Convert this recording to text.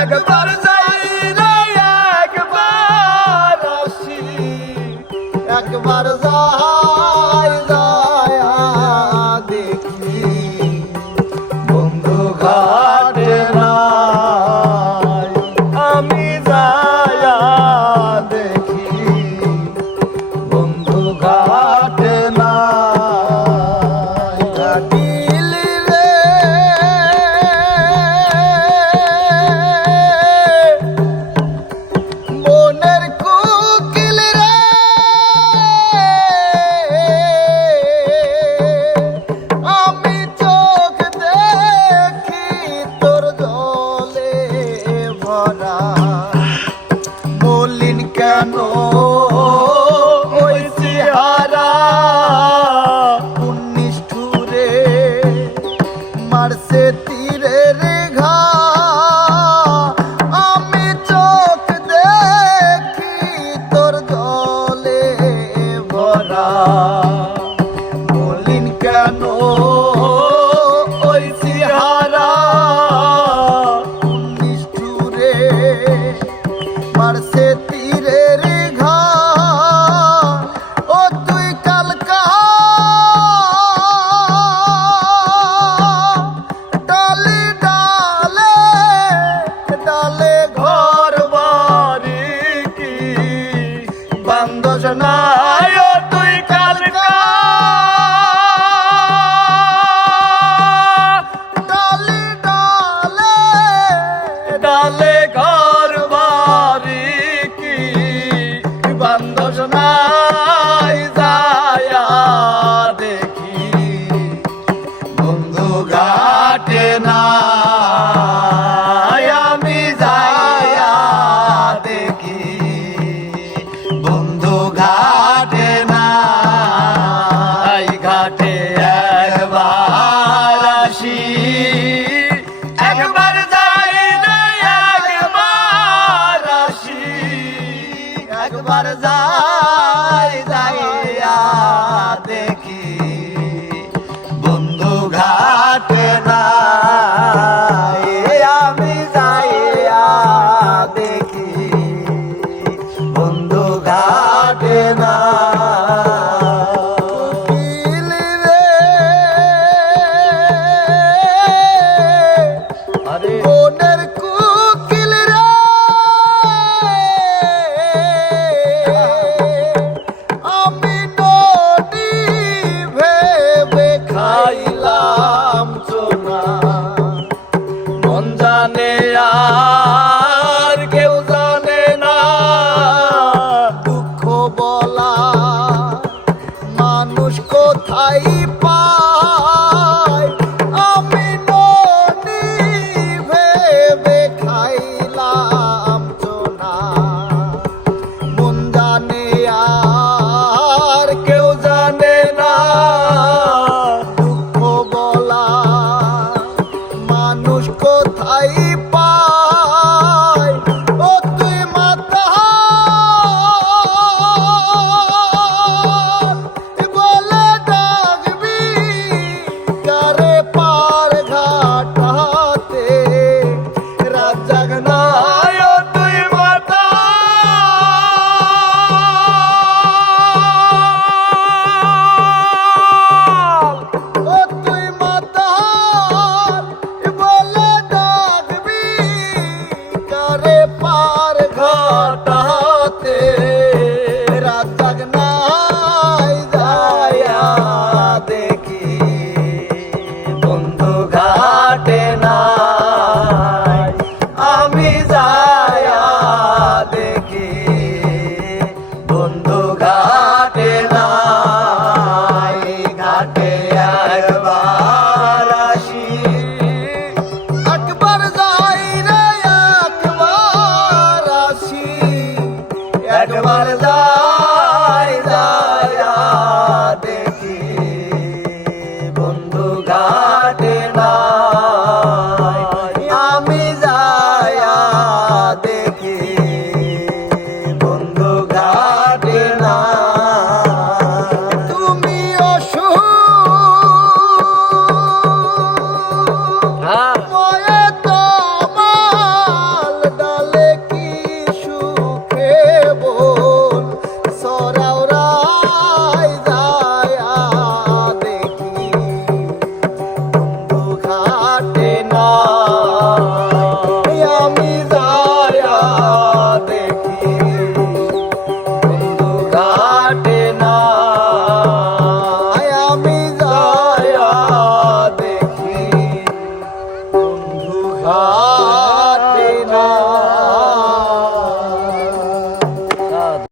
একবার যোজনায় তুই কাল একবার জানে আর